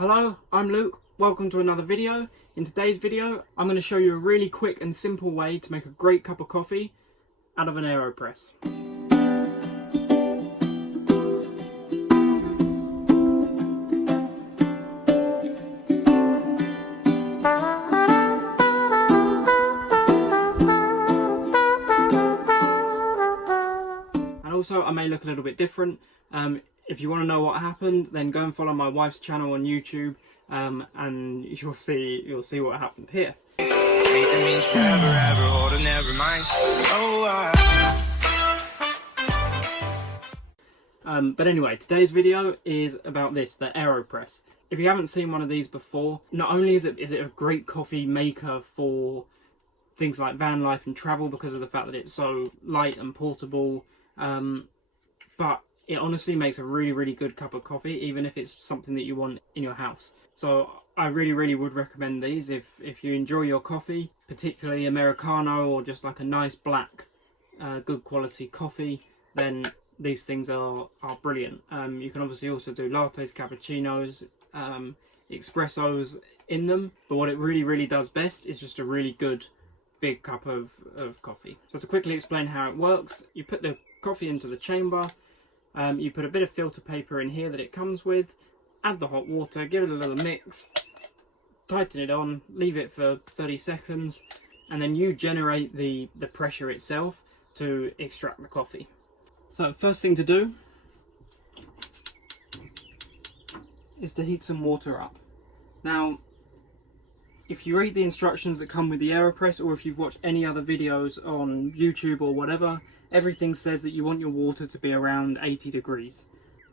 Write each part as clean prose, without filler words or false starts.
Hello, I'm Luke. Welcome to another video. In today's video, I'm going to show you a really quick and simple way to make a great cup of coffee out of an Aeropress. And also, I may look a little bit different. If you want to know what happened, then go and follow my wife's channel on YouTube, and you'll see what happened here. But anyway, today's video is about this, the Aeropress. If you haven't seen one of these before, not only is it a great coffee maker for things like van life and travel because of the fact that it's so light and portable, but it honestly makes a really good cup of coffee, even if it's something that you want in your house. So I really would recommend these if you enjoy your coffee, particularly Americano or just like a nice black, good quality coffee, then these things are brilliant. You can obviously also do lattes, cappuccinos, espressos in them, but what it really does best is just a really good big cup of coffee. So to quickly explain how it works, you put the coffee into the chamber. You put a bit of filter paper in here that it comes with, add the hot water, give it a little mix, tighten it on, leave it for 30 seconds, and then you generate the pressure itself to extract the coffee. So first thing to do is to heat some water up. Now, if you read the instructions that come with the Aeropress, or if you've watched any other videos on YouTube or whatever, everything says that you want your water to be around 80 degrees.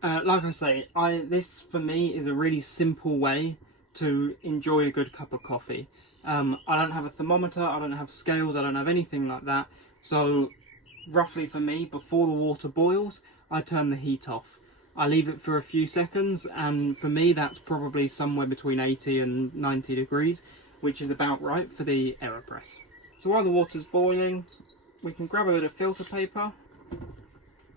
Like I say, this for me is a really simple way to enjoy a good cup of coffee. I don't have a thermometer, I don't have scales, I don't have anything like that. So roughly for me, before the water boils, I turn the heat off. I leave it for a few seconds, and for me that's probably somewhere between 80 and 90 degrees, which is about right for the Aeropress. So while the water's boiling, we can grab a bit of filter paper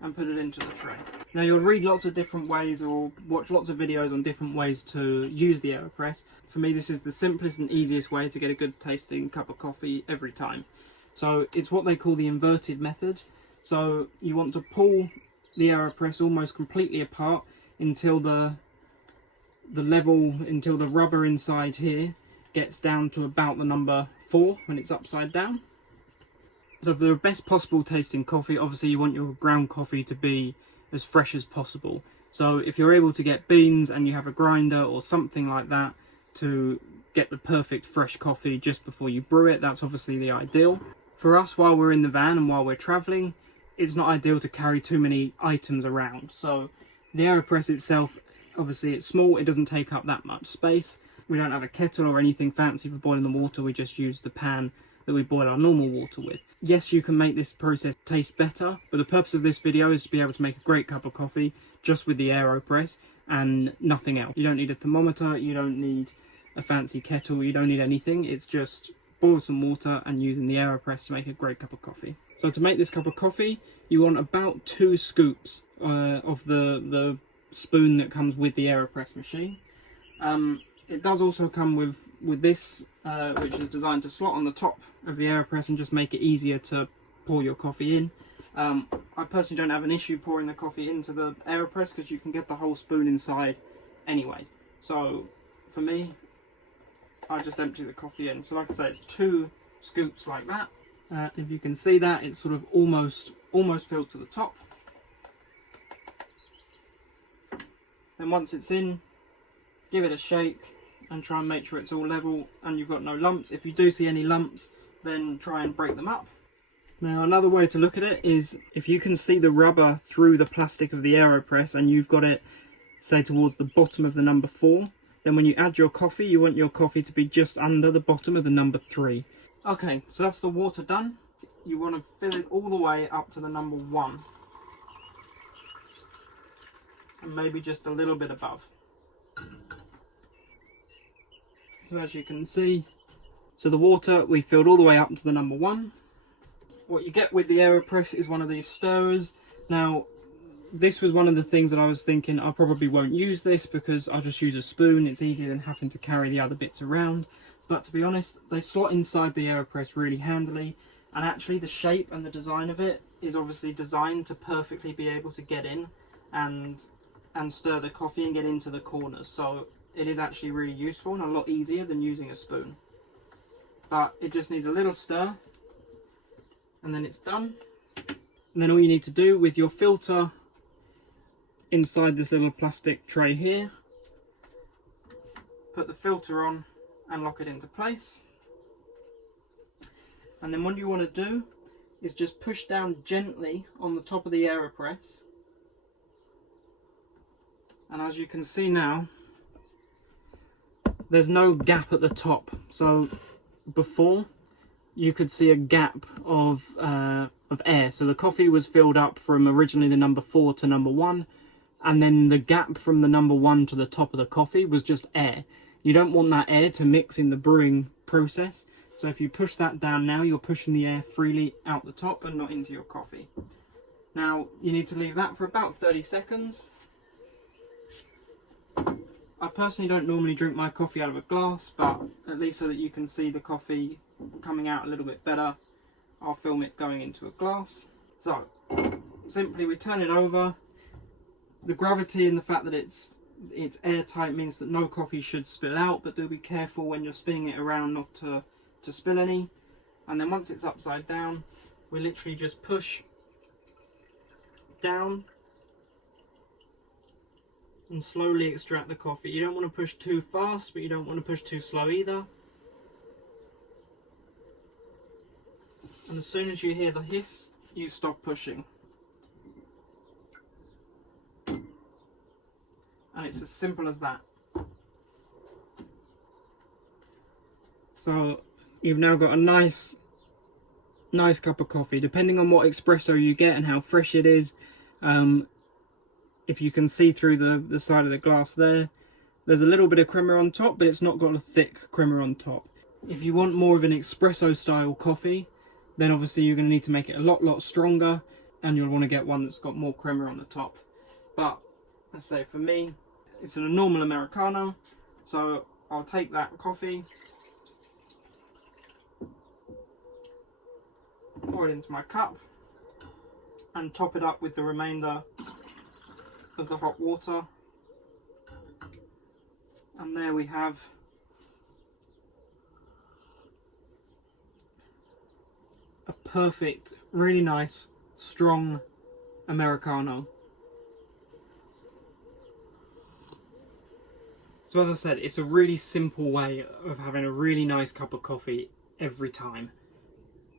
and put it into the tray. Now you'll read lots of different ways or watch lots of videos on different ways to use the Aeropress. For me, this is the simplest and easiest way to get a good tasting cup of coffee every time. So it's what they call the inverted method. So you want to pull the Aeropress almost completely apart until the rubber inside here gets down to about the number 4 when it's upside down. So for the best possible tasting coffee, obviously you want your ground coffee to be as fresh as possible. So if you're able to get beans and you have a grinder or something like that to get the perfect fresh coffee just before you brew it, that's obviously the ideal. For us, while we're in the van and while we're travelling, it's not ideal to carry too many items around. So the Aeropress itself, obviously it's small, it doesn't take up that much space. We don't have a kettle or anything fancy for boiling the water, we just use the pan that we boil our normal water with. Yes, you can make this process taste better, but the purpose of this video is to be able to make a great cup of coffee just with the Aeropress and nothing else. You don't need a thermometer, you don't need a fancy kettle, you don't need anything. It's just boil some water and using the Aeropress to make a great cup of coffee. So to make this cup of coffee, you want about 2 scoops of the spoon that comes with the Aeropress machine. It does also come with this, which is designed to slot on the top of the Aeropress and just make it easier to pour your coffee in. I personally don't have an issue pouring the coffee into the Aeropress because you can get the whole spoon inside anyway. So for me, I just empty the coffee in. So like I say, it's 2 scoops like that. If you can see that, it's sort of almost filled to the top. Then once it's in, give it a shake and try and make sure it's all level and you've got no lumps. If you do see any lumps, then try and break them up. Now another way to look at it is if you can see the rubber through the plastic of the Aeropress and you've got it, say, towards the bottom of the number 4, then when you add your coffee, you want your coffee to be just under the bottom of the number 3. Okay, so that's the water done. You want to fill it all the way up to the number 1. And maybe just a little bit above. So as you can see, so the water we filled all the way up to the number 1. What you get with the Aeropress is one of these stirrers. Now, this was one of the things that I was thinking I probably won't use this because I'll just use a spoon. It's easier than having to carry the other bits around. But to be honest, they slot inside the Aeropress really handily, and actually the shape and the design of it is obviously designed to perfectly be able to get in and stir the coffee and get into the corners. So it is actually really useful and a lot easier than using a spoon. But it just needs a little stir and then it's done. And then all you need to do with your filter inside this little plastic tray here, put the filter on and lock it into place. And then what you want to do is just push down gently on the top of the Aeropress. And as you can see now, there's no gap at the top. So before, you could see a gap of air. So the coffee was filled up from originally the number 4 to number 1, and then the gap from the number 1 to the top of the coffee was just air. You don't want that air to mix in the brewing process. So if you push that down now, you're pushing the air freely out the top and not into your coffee. Now, you need to leave that for about 30 seconds. I personally don't normally drink my coffee out of a glass, but at least so that you can see the coffee coming out a little bit better, I'll film it going into a glass. So, simply we turn it over. The gravity and the fact that it's airtight means that no coffee should spill out, but do be careful when you're spinning it around not to spill any. And then once it's upside down, we literally just push down and slowly extract the coffee. You don't want to push too fast, but you don't want to push too slow either. And as soon as you hear the hiss, you stop pushing. And it's as simple as that. So you've now got a nice cup of coffee. Depending on what espresso you get and how fresh it is, if you can see through the side of the glass there's a little bit of creamer on top, but it's not got a thick creamer on top. If you want more of an espresso style coffee, then obviously you're going to need to make it a lot stronger, and you'll want to get one that's got more creamer on the top. But let's say for me, it's a normal Americano, so I'll take that coffee, pour it into my cup, and top it up with the remainder of the hot water. And there we have a perfect, really nice, strong Americano. So as I said, it's a really simple way of having a really nice cup of coffee every time.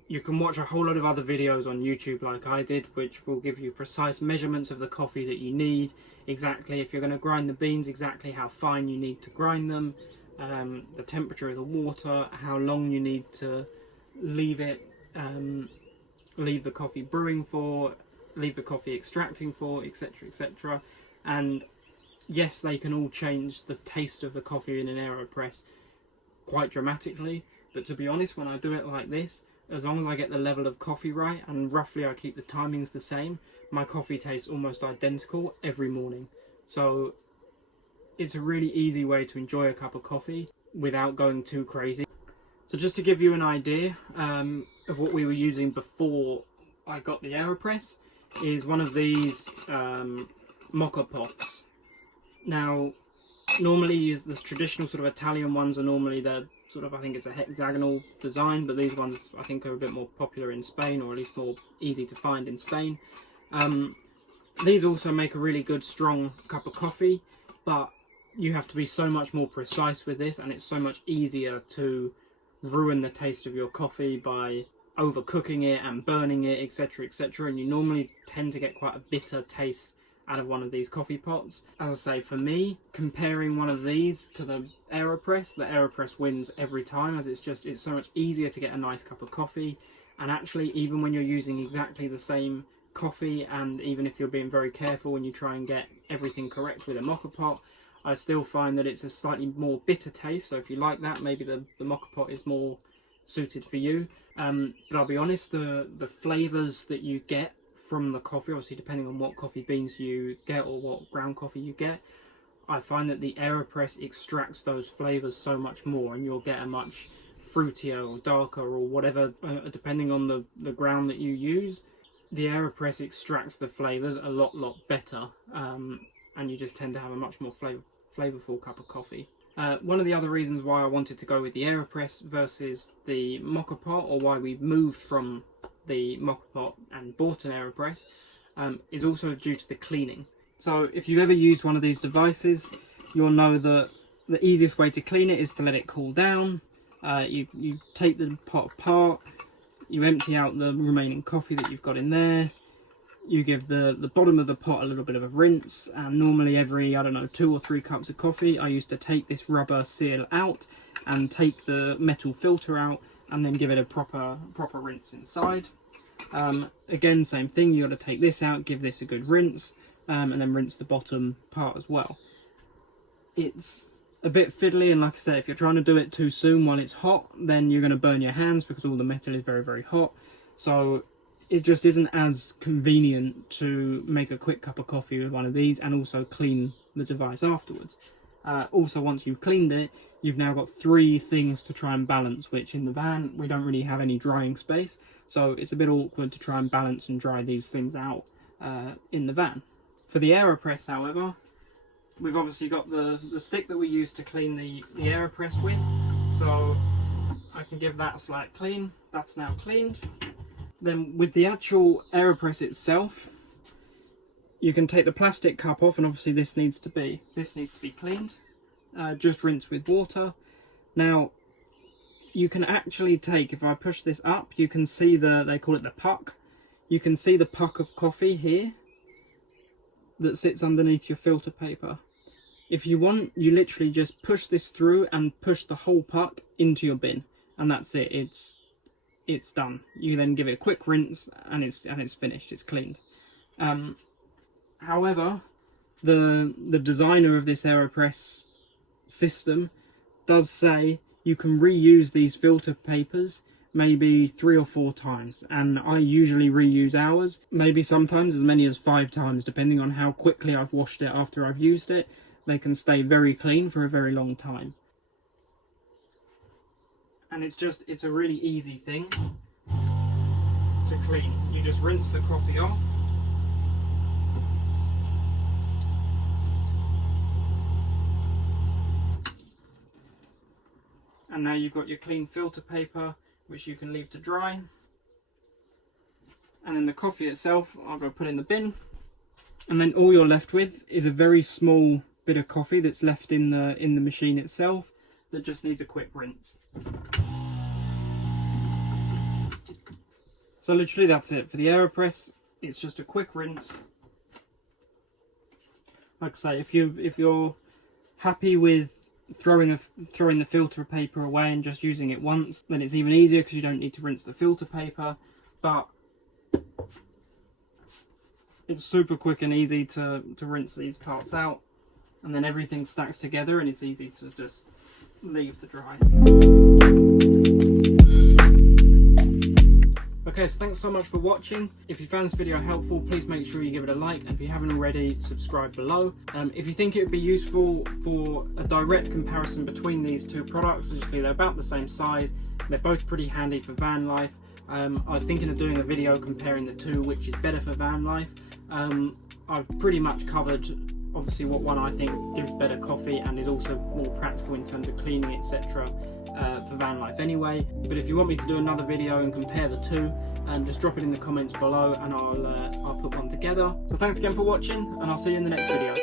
You can watch a whole lot of other videos on YouTube like I did, which will give you precise measurements of the coffee that you need, exactly if you're going to grind the beans, exactly how fine you need to grind them, the temperature of the water, how long you need to leave it, leave the coffee brewing for, leave the coffee extracting for, etc, etc. And yes, they can all change the taste of the coffee in an Aeropress quite dramatically, but to be honest, when I do it like this, as long as I get the level of coffee right and roughly I keep the timings the same, my coffee tastes almost identical every morning. So it's a really easy way to enjoy a cup of coffee without going too crazy. So just to give you an idea of what we were using before I got the Aeropress, is one of these Moka Pots. Now, normally the traditional sort of Italian ones are normally the sort of, I think it's a hexagonal design, but these ones I think are a bit more popular in Spain, or at least more easy to find in Spain. These also make a really good strong cup of coffee, but you have to be so much more precise with this, and it's so much easier to ruin the taste of your coffee by overcooking it and burning it, etc, etc, and you normally tend to get quite a bitter taste out of one of these coffee pots. As I say, for me, comparing one of these to the Aeropress wins every time, as it's so much easier to get a nice cup of coffee. And actually, even when you're using exactly the same coffee, and even if you're being very careful when you try and get everything correct with a Moka Pot, I still find that it's a slightly more bitter taste. So if you like that, maybe the Moka Pot is more suited for you. But I'll be honest, the flavours that you get from the coffee, obviously depending on what coffee beans you get or what ground coffee you get. I find that the Aeropress extracts those flavours so much more, and you'll get a much fruitier or darker or whatever, depending on the ground that you use. The Aeropress extracts the flavours a lot better, and you just tend to have a much more flavourful cup of coffee. One of the other reasons why I wanted to go with the Aeropress versus the Moka Pot, or why we moved from the Moka Pot and bought an Aeropress, is also due to the cleaning. So if you've ever used one of these devices, you'll know that the easiest way to clean it is to let it cool down. You take the pot apart, you empty out the remaining coffee that you've got in there, you give the bottom of the pot a little bit of a rinse, and normally every, I don't know, 2 or 3 cups of coffee, I used to take this rubber seal out and take the metal filter out and then give it a proper rinse inside. Again, same thing, you got to take this out, give this a good rinse, and then rinse the bottom part as well. It's a bit fiddly, and like I say, if you're trying to do it too soon while it's hot, then you're going to burn your hands because all the metal is very hot. So it just isn't as convenient to make a quick cup of coffee with one of these and also clean the device afterwards. Also, once you've cleaned it, you've now got 3 things to try and balance, which in the van we don't really have any drying space, so it's a bit awkward to try and balance and dry these things out in the van. For the Aeropress, however, we've obviously got the stick that we use to clean the Aeropress with, so I can give that a slight clean. That's now cleaned. Then with the actual Aeropress itself, you can take the plastic cup off, and obviously this needs to be cleaned. Just rinse with water. Now you can actually take, if I push this up, you can see they call it the puck. You can see the puck of coffee here that sits underneath your filter paper. If you want, you literally just push this through and push the whole puck into your bin, and that's it. It's done. You then give it a quick rinse, and it's finished. It's cleaned. However, the designer of this Aeropress system does say you can reuse these filter papers maybe 3 or 4 times, and I usually reuse ours, maybe sometimes as many as 5 times, depending on how quickly I've washed it after I've used it. They can stay very clean for a very long time. And it's a really easy thing to clean. You just rinse the coffee off. And now you've got your clean filter paper, which you can leave to dry. And then the coffee itself, I'll go put in the bin. And then all you're left with is a very small bit of coffee that's left in the machine itself that just needs a quick rinse. So literally that's it for the Aeropress. It's just a quick rinse. Like I say, if you're happy with throwing the filter paper away and just using it once, then it's even easier because you don't need to rinse the filter paper. But it's super quick and easy to rinse these parts out, and then everything stacks together and it's easy to just leave to dry. Okay, so thanks so much for watching. If you found this video helpful, please make sure you give it a like, and if you haven't already, subscribe below. If you think it would be useful for a direct comparison between these 2 products, as you see they're about the same size, they're both pretty handy for van life. I was thinking of doing a video comparing the 2, which is better for van life. I've pretty much covered obviously what one I think gives better coffee and is also more practical in terms of cleaning, etc. For van life anyway. But if you want me to do another video and compare the 2, just drop it in the comments below and I'll put one together. So thanks again for watching, and I'll see you in the next video.